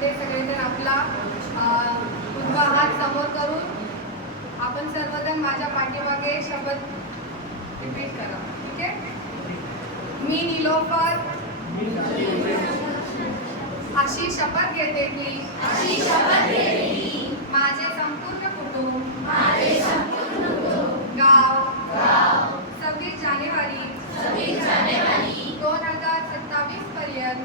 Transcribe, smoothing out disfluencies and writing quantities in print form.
मध्ये सगळेजण आपला उजवा हात समोर करून आपण सर्वजण माझ्या पाठीमागे शपथ रिपीट करा. ठीक आहे. मी निलोफर अशी शपथ घेते की माझे संपूर्ण कुटुंब गाव 26 जानेवारी 2027 पर्यंत